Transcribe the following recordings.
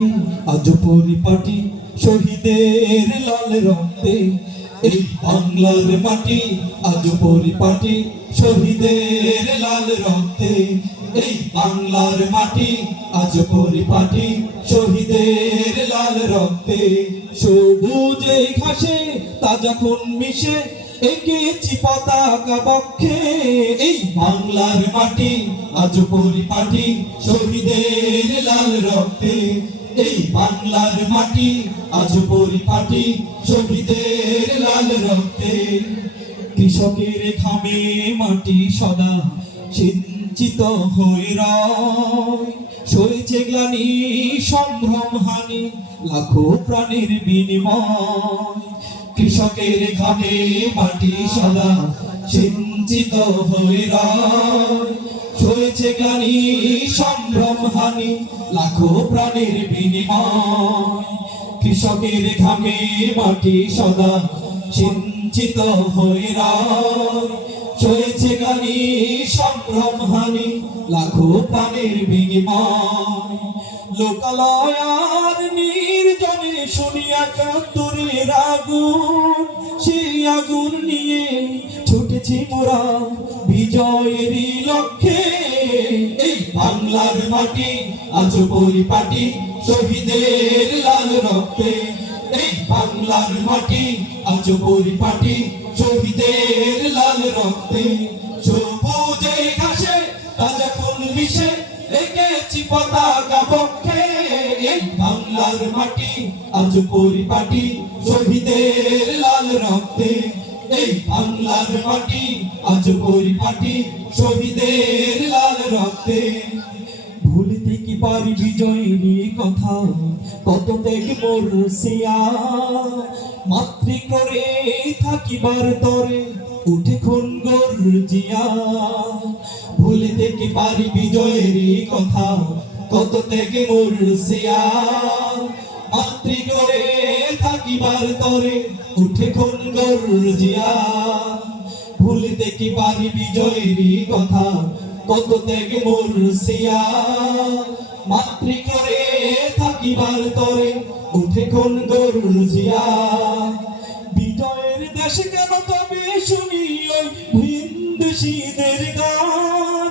আজ পরিপাটি শহীদের লাল রক্তে এই বাংলার মাটি, আজ পরিপাটি শহীদের লাল রক্তে এই বাংলার মাটি, আজ পরিপাটি শহীদের লাল রক্তে। সবুজে ঘাসে তাজা খুন মিশে এঁকেছি পতাকা বক্ষে এই বাংলার মাটি, আজ পরিপাটি শহীদের লাল রক্তে এই বাংলার মাটি, আজ পরিপাটি শহীদের লাল রক্তে। কৃষকের ঘামে মাটি সদা সিঞ্চিত হয়ে রয়, সয়েছে গ্লানি সম্ভ্রম হানি লাখো প্রাণের বিনিময়। কৃষকের ঘামে মাটি সদা সিঞ্চিত হয়ে রয়, সয়েছে গ্লানি সম্ভ্রম হানি লাখো প্রাণের বিনিময়। কৃষকের ঘামে মাটি সদা সিঞ্চিত হয়ে রয়, সয়েছে গ্লানি সম্ভ্রম হানি লাখো প্রাণের বিনিময়। লোকালয় আর নির্জনে শুনিয়া কাতরের আগুন, সেই আগুন নিয়ে ছুটেছি মোরা বিজয়েরই লক্ষ্যে এই বাংলার মাটি, আজ পরিপাটি শহীদের লাল রক্তে এই বাংলার মাটি, আজ পরিপাটি শহীদের লাল রক্তে। সবুজে ঘাসে তাজা খুন মিশে এঁকেছি পতাকা বক্ষে এই বাংলার মাটি, আজ পরিপাটি শহীদের লাল রক্তে এই বাংলার মাটি, আজ পরিপাটি শহীদের লাল রক্তে। ভুলিতে কি পারি বিজয়েরই কথা, কত ত্যাগ মরছিয়া মাতৃ করে থাকিবার তরে উঠে খুন গর্জিয়া। ভুলিতে কি পারি বিজয়েরই কথা, কত ত্যাগ মরছিয়া মাতৃ করে থাকিবার তরে উঠে খুন গর্জিয়া। ভুলিতে কি পারি বিজয়েরই কথা, কত ত্যাগ মরছিয়া মাতৃ করে থাকিবার তরে উঠে খুন গর্জিয়া। বিজয়ের দেশে কেন তবে শুনি ওই ভিনদেশীদের গান,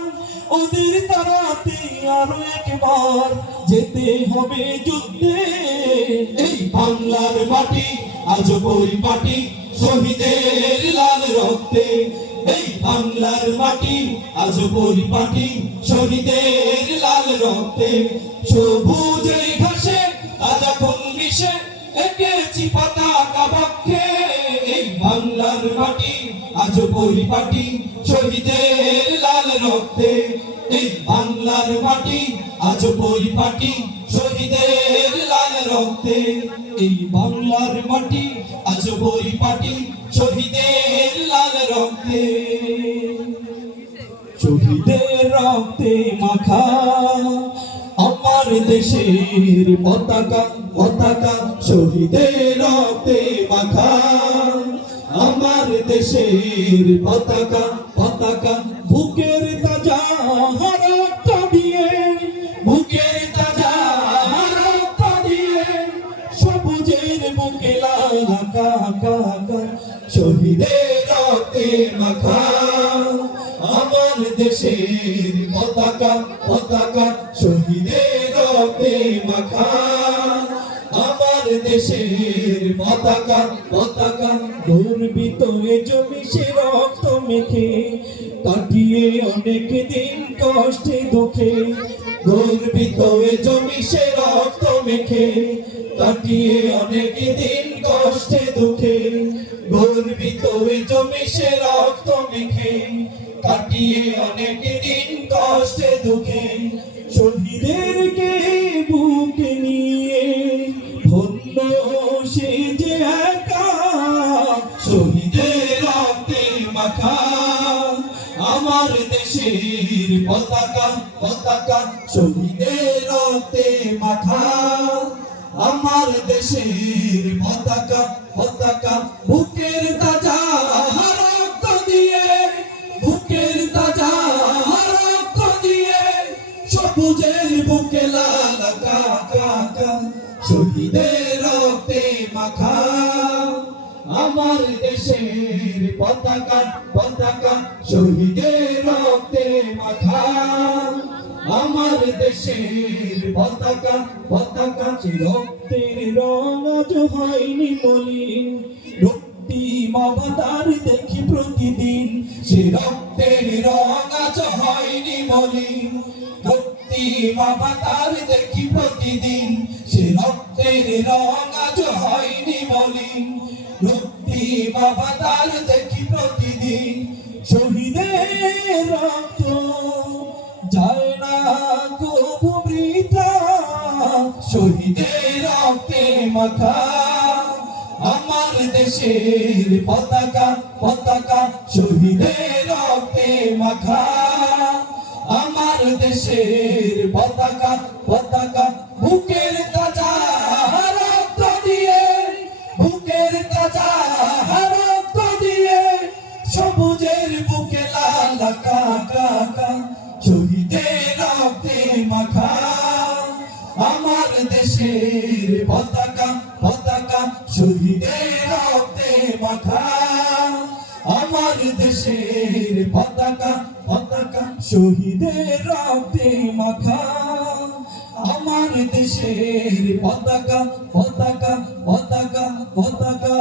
ওদের তাড়াতে আরো একবার যেতে হবে যুদ্ধে এই বাংলার মাটি, আজ পরিপাটি শহীদের লাল রক্তে এই বাংলার মাটি, আজ পরিপাটি শহীদের লাল রক্তে। সবুজে ঘাসে তাজা খুন মিশে এঁকেছি পতাকা বক্ষে এই বাংলার মাটি, আজ পরিপাটি শহীদের লাল রক্তে এই বাংলার মাটি, আজ পরিপাটি শহীদের লাল রক্তে এই বাংলার মাটি, আজ পরিপাটি শহীদের লাল রক্তে। শহীদের রক্তে মাখা আমার দেশের পতাকা, পতাকা শহীদের রক্তে মাখা আমার দেশের পতাকা, পতাকা। বুকের তাজা রক্ত দিয়ে, বুকের তাজা রক্ত দিয়ে সবুজের বুকে লাল আকা শহীদের রক্তে মাখা আমার দেশের পতাকা, পতাকা শহীদের রক্তে মাখা আমার দেশের পতাকা, পতাকা। গর্বিত এ জমি সে রক্ত মেখে কাটিয়ে অনেক দিন কষ্টে দুঃখে, গর্বিত এ জমি সে রক্ত মেখে কাটিয়ে অনেক দিন কষ্টে দুঃখে, গর্বিত এ জমি সে রক্ত মেখে কাটিয়ে অনেক দিন কষ্টে দুঃখে। শহীদেরকে বুকে নিয়ে ধন্য সে যে একা শহীদের রক্তে মাখা আমার দেশের পতাকা, পতাকা শহীদের রক্তে মাখা আমার দেশের পতাকা, পতাকা। বুকের তাজা রক্ত দিয়ে, বুকের তাজা রক্ত দিয়ে সবুজের বুকে লাল আকা শহীদের রক্তে মাখা আমার দেশের পতাকা পতাকা শহীদের রক্তে মাখা আমার দেশের পতাকা পতাকা রক্তের রং আজ হয়নি মলিন রক্তিম অবতার দেখি প্রতিদিন সে রক্তের রং আজ হয়নি মলিন রক্তিম অবতার দেখি প্রতিদিন সে রক্তের রং আজ হয়নি মলিন রক্তিম অবতার দেখি প্রতিদিন শহীদের রক্ত যায় না কবু বৃথা শহীদের রক্তে মাখা আমার দেশের পতাকা পতাকা শহীদের রক্তে মাখা আমার দেশের পতাকা পতাকা বুকের তাজা রক্ত দিয়ে বুকের তাজা রক্ত দিয়ে সবুজের বুকে লাল কাকা শহীদের রক্তে মাখা আমার দেশের পতাকা পতাকা শহীদের রক্তে মাখা আমার দেশের পতাকা পতাকা শহীদের রক্তে মাখা আমার দেশের পতাকা পতাকা পতাকা পতাকা